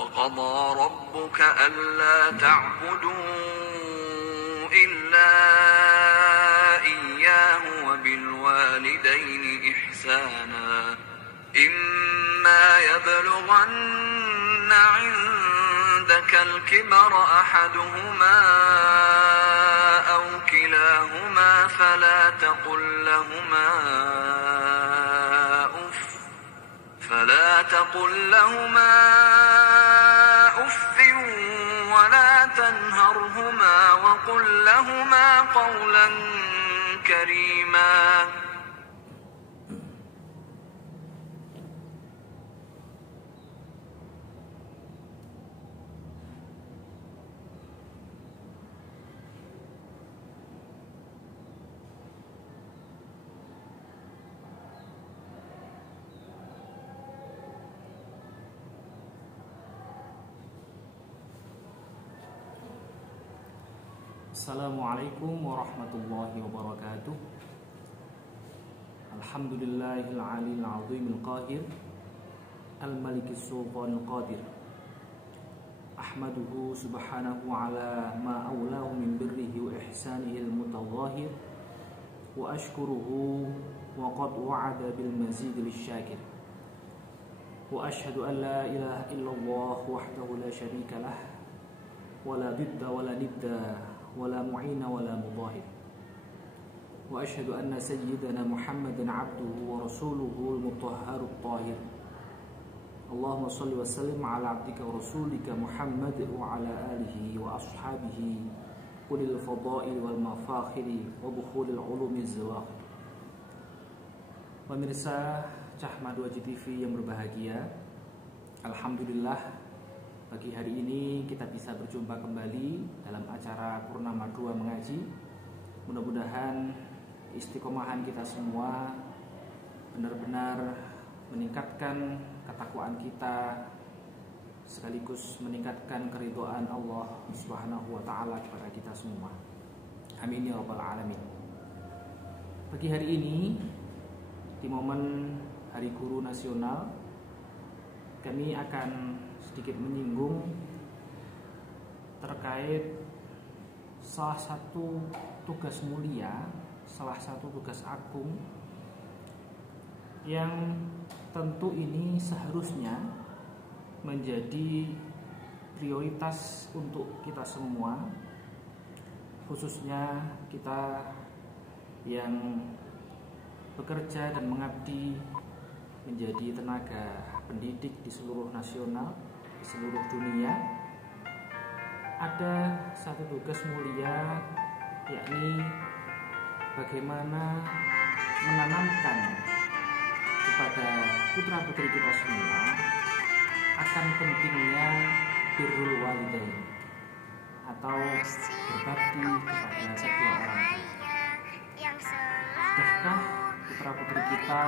وقضى ربك ألا تعبدوا إلا إياه وبالوالدين إحسانا إما يبلغن عندك الكبر أحدهما أو كلاهما فلا تقل لهما أف ولا تنهرهما وقل لهما قولا كريما. Assalamualaikum warahmatullahi wabarakatuh. Alhamdulillahil aliyil azimil qahir al-malikis sultanil qadir. Ahmaduhu subhanahu ala ma awlahu min birrihi wa ihsanihil mutawahhir. Wa ashkuruhu wa qad wa'ada bil mazidil syakir. Wa ashhadu an la ilaha illallah wahdahu la syarika lah wa la bidda wa la nidda wala mu'ina wala mudahir. Wa asyhadu anna sayyidana Muhammadan abduhu wa rasuluhu al-mutahharut tahir. Allahumma shalli wa sallim ala abdika wa rasulika Muhammad wa ala alihi wa ashabihi ulil fadail wal mafakhiri wa bukhulil ulumi zawahir. Pemirsa Cahmad Wajid TV yang berbahagia, alhamdulillah pagi hari ini kita bisa berjumpa kembali dalam acara Purnama 2 Mengaji. Mudah-mudahan istiqomahan kita semua benar-benar meningkatkan ketakwaan kita, sekaligus meningkatkan keridhaan Allah Subhanahu wa taala kepada kita semua. Amin ya rabbal alamin. Pagi hari ini di momen Hari Guru Nasional, kami akan sedikit menyinggung terkait salah satu tugas mulia, salah satu tugas agung yang tentu ini seharusnya menjadi prioritas untuk kita semua, khususnya kita yang bekerja dan mengabdi menjadi tenaga pendidik di seluruh nasional, di seluruh dunia. Ada satu tugas mulia, yakni bagaimana menanamkan kepada putra-putri kita semua akan pentingnya birrul walidain atau berbakti kepada kedua orang tua. Sudahkah putra-putri kita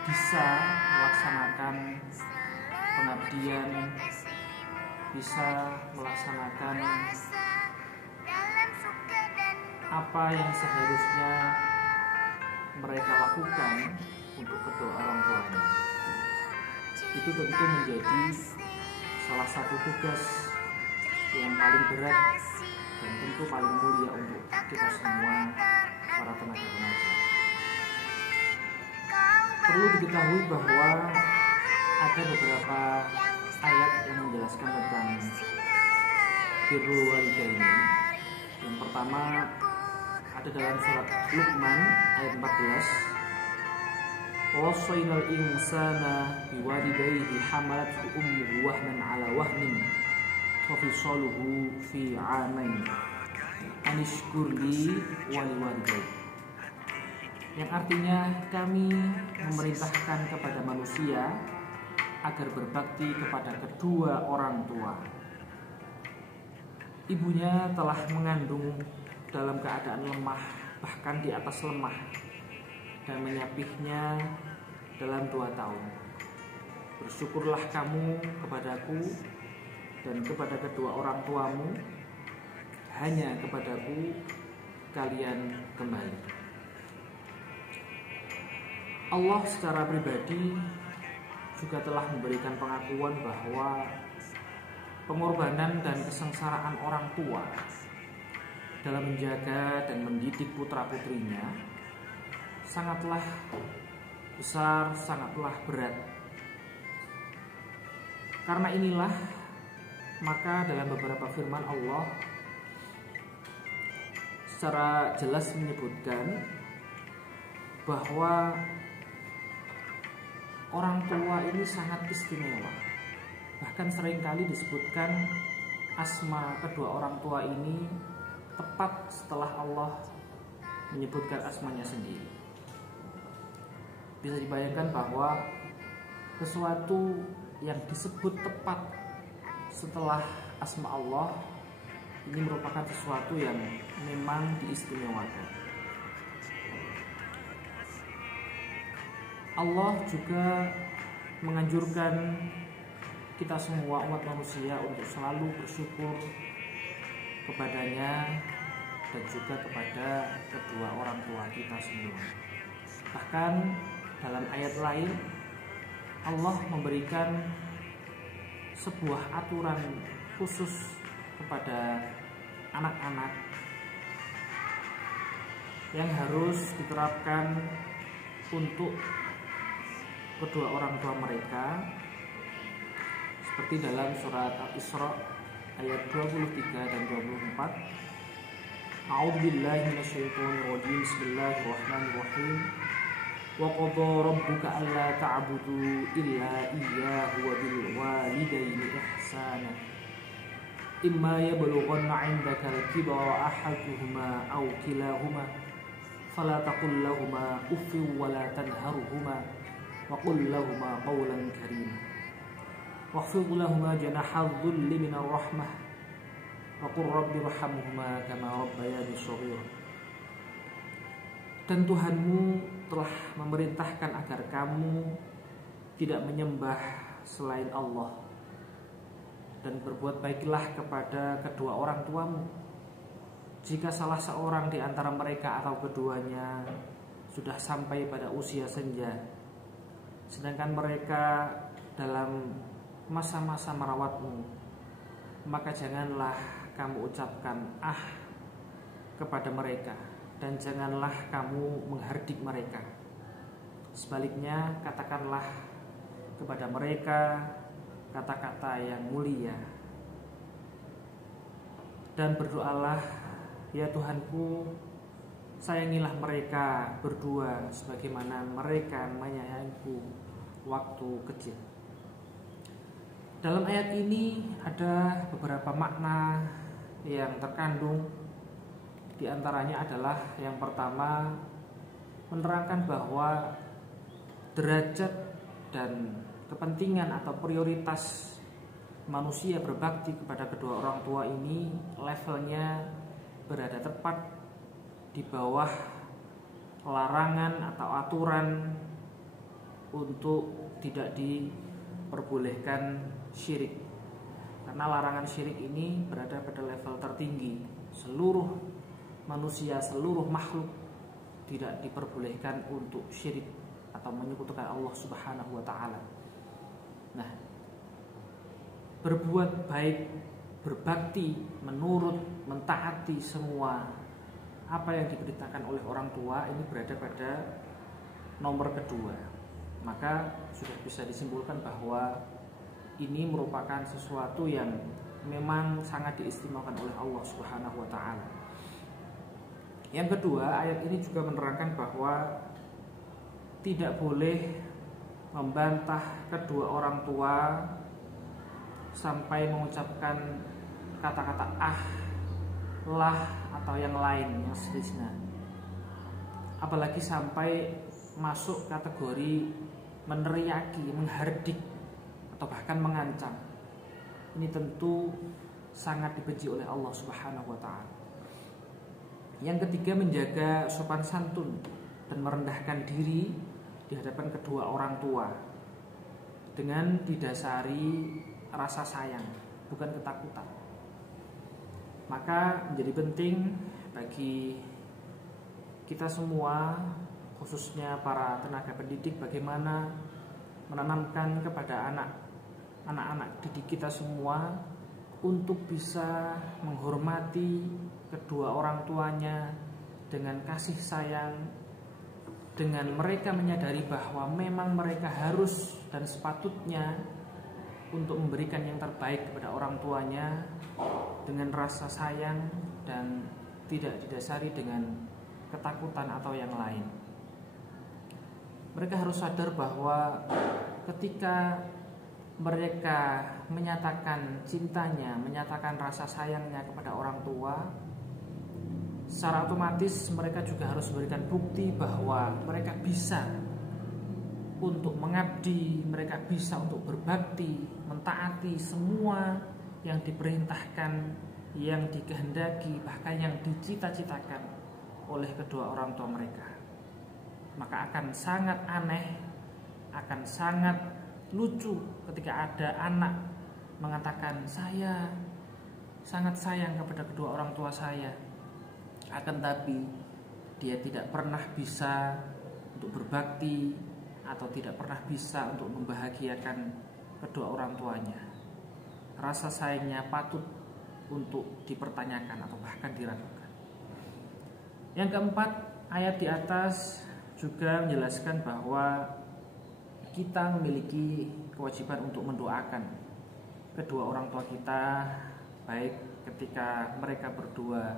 bisa melaksanakan pengabdian, bisa melaksanakan apa yang seharusnya mereka lakukan untuk kedua orang tuanya? Itu tentu menjadi salah satu tugas yang paling berat dan tentu paling mulia untuk kita semua para tenaga pengajar. Perlu diketahui bahwa ada beberapa ayat yang menjelaskan tentang birrul walidain. Yang pertama ada dalam surat Luqman ayat 14. Wassaynal insana biwalidayhi hamalathu ummuhu wahnan ala wahnin wa fisaluhu fi 'amain anishkur li wa liwalidayk. Yang artinya kami memerintahkan kepada manusia agar berbakti kepada kedua orang tua. Ibunya telah mengandung dalam keadaan lemah, bahkan di atas lemah, dan menyapihnya dalam 2 tahun. Bersyukurlah kamu kepadaku dan kepada kedua orang tuamu, hanya kepadaku kalian kembali. Allah secara pribadi juga telah memberikan pengakuan bahwa pengorbanan dan kesengsaraan orang tua dalam menjaga dan mendidik putra-putrinya sangatlah besar, sangatlah berat. Karena inilah, maka dalam beberapa firman Allah secara jelas menyebutkan bahwa orang tua ini sangat istimewa. Bahkan seringkali disebutkan asma kedua orang tua ini tepat setelah Allah menyebutkan asmanya sendiri. Bisa dibayangkan bahwa sesuatu yang disebut tepat setelah asma Allah ini merupakan sesuatu yang memang diistimewakan. Allah juga menganjurkan kita semua umat manusia untuk selalu bersyukur kepadanya dan juga kepada kedua orang tua kita semua. Bahkan dalam ayat lain Allah memberikan sebuah aturan khusus kepada anak-anak yang harus diterapkan untuk kedua orang tua mereka, seperti dalam surat Al-Isra ayat 23 dan 24. A'udzubillahi minasyaitonirrajim. Bismillahirrahmanirrahim. Wa qadha rabbuka alla ta'budu illa iyyahu wa bil walidayni ihsana. Imma yablughanna 'indaka al-kibara ahaduhuma aw kilahuma fala taqul lahumā uffin wa la tanharhumā wa qul lahumā qawlan karīmā. Wakhfid lahumā janāha adh-dhulli minar rahmah wa qur rabbi irhamhumā kamā rabbayānī shaghīran. Dan Tuhanmu telah memerintahkan agar kamu tidak menyembah selain Allah dan berbuat baiklah kepada kedua orang tuamu. Jika salah seorang di antara mereka atau keduanya sudah sampai pada usia senja, sedangkan mereka dalam masa-masa merawatmu, maka janganlah kamu ucapkan kepada mereka, dan janganlah kamu menghardik mereka. Sebaliknya, katakanlah kepada mereka kata-kata yang mulia, dan berdoalah, ya Tuhanku, sayangilah mereka berdua sebagaimana mereka menyayangiku waktu kecil. Dalam ayat ini ada beberapa makna yang terkandung. Di antaranya adalah yang pertama, menerangkan bahwa derajat dan kepentingan atau prioritas manusia berbakti kepada kedua orang tua ini levelnya berada tepat di bawah larangan atau aturan untuk tidak diperbolehkan syirik. Karena larangan syirik ini berada pada level tertinggi. Seluruh manusia, seluruh makhluk tidak diperbolehkan untuk syirik atau menyekutukan Allah Subhanahu wa taala. Nah, berbuat baik, berbakti, menurut, mentaati semua apa yang diberitakan oleh orang tua ini berada pada nomor kedua. Maka sudah bisa disimpulkan bahwa ini merupakan sesuatu yang memang sangat diistimewakan oleh Allah Subhanahu wa taala. Yang kedua, ayat ini juga menerangkan bahwa tidak boleh membantah kedua orang tua sampai mengucapkan kata-kata lah atau yang lain yang sejenisnya. Apalagi sampai masuk kategori meneriaki, menghardik atau bahkan mengancam. Ini tentu sangat dibenci oleh Allah Subhanahu wa taala. Yang ketiga, menjaga sopan santun dan merendahkan diri di hadapan kedua orang tua dengan didasari rasa sayang, bukan ketakutan. Maka menjadi penting bagi kita semua, khususnya para tenaga pendidik, bagaimana menanamkan kepada anak-anak didik kita semua untuk bisa menghormati kedua orang tuanya dengan kasih sayang, dengan mereka menyadari bahwa memang mereka harus dan sepatutnya untuk memberikan yang terbaik kepada orang tuanya dengan rasa sayang dan tidak didasari dengan ketakutan atau yang lain. Mereka harus sadar bahwa ketika mereka menyatakan cintanya, menyatakan rasa sayangnya kepada orang tua, secara otomatis mereka juga harus memberikan bukti bahwa mereka bisa untuk mengabdi, mereka bisa untuk berbakti, mentaati semua yang diperintahkan, yang dikehendaki, bahkan yang dicita-citakan oleh kedua orang tua mereka. Maka akan sangat aneh, akan sangat lucu ketika ada anak mengatakan saya sangat sayang kepada kedua orang tua saya, akan tapi dia tidak pernah bisa untuk berbakti atau tidak pernah bisa untuk membahagiakan kedua orang tuanya. Rasa sayangnya patut untuk dipertanyakan atau bahkan diragukan. Yang keempat, ayat di atas juga menjelaskan bahwa kita memiliki kewajiban untuk mendoakan kedua orang tua kita, baik ketika mereka berdua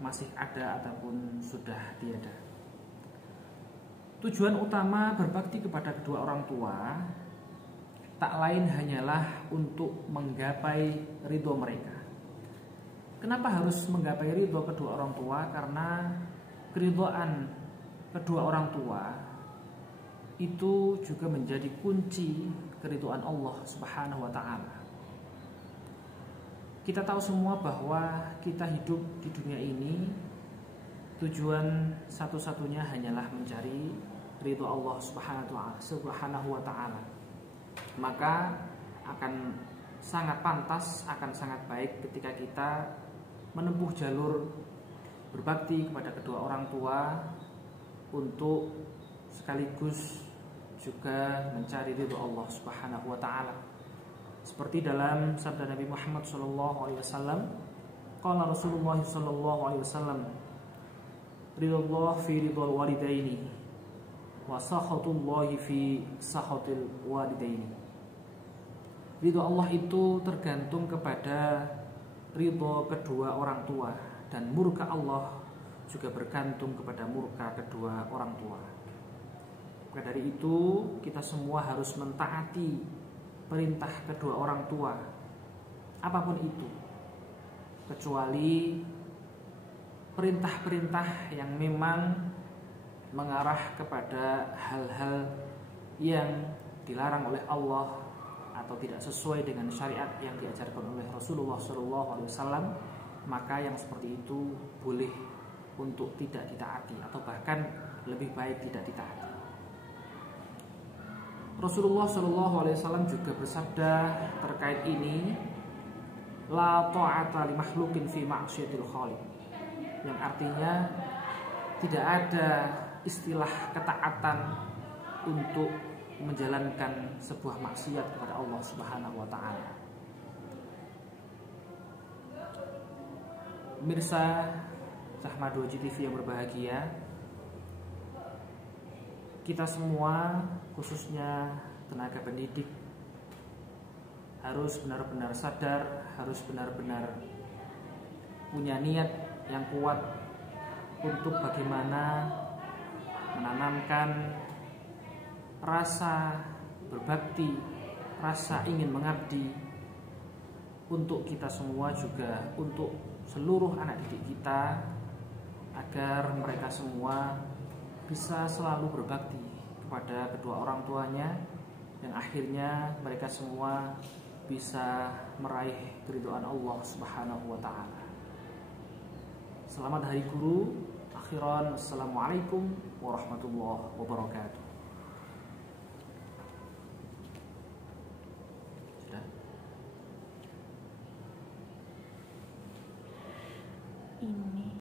masih ada ataupun sudah tiada. Tujuan utama berbakti kepada kedua orang tua tak lain hanyalah untuk menggapai ridho mereka. Kenapa harus menggapai ridho kedua orang tua? Karena keridhaan kedua orang tua itu juga menjadi kunci keridhaan Allah Subhanahu wa ta'ala. Kita tahu semua bahwa kita hidup di dunia ini tujuan satu-satunya hanyalah mencari ridho Allah Subhanahu wa ta'ala. Maka akan sangat pantas, akan sangat baik ketika kita menempuh jalur berbakti kepada kedua orang tua untuk sekaligus juga mencari ridho Allah Subhanahu wa ta'ala. Seperti dalam sabda Nabi Muhammad SAW, qala Rasulullah SAW, ridullah fi ridul walidaini wa sakhatullahi fi sakhatil walidaini. Ridho Allah itu tergantung kepada ridho kedua orang tua, dan murka Allah juga bergantung kepada murka kedua orang tua. Maka dari itu kita semua harus mentaati perintah kedua orang tua, apapun itu, kecuali perintah-perintah yang memang mengarah kepada hal-hal yang dilarang oleh Allah atau tidak sesuai dengan syariat yang diajarkan oleh Rasulullah SAW, maka yang seperti itu boleh untuk tidak ditaati atau bahkan lebih baik tidak ditaati. Rasulullah SAW juga bersabda terkait ini, la ta'ata li makhluqin fi ma'syiyatil khaliq, yang artinya tidak ada istilah ketaatan untuk menjalankan sebuah maksiat kepada Allah Subhanahu wa ta'ala. Mirsa Sahmadu TV yang berbahagia, kita semua khususnya tenaga pendidik harus benar-benar sadar, harus benar-benar punya niat yang kuat untuk bagaimana menanamkan rasa berbakti, rasa ingin mengabdi untuk kita semua, juga untuk seluruh anak didik kita, agar mereka semua bisa selalu berbakti kepada kedua orang tuanya, dan akhirnya mereka semua bisa meraih keridhaan Allah Subhanahu wa ta'ala. Selamat Hari Guru. Akhiran, assalamualaikum warahmatullahi wabarakatuh.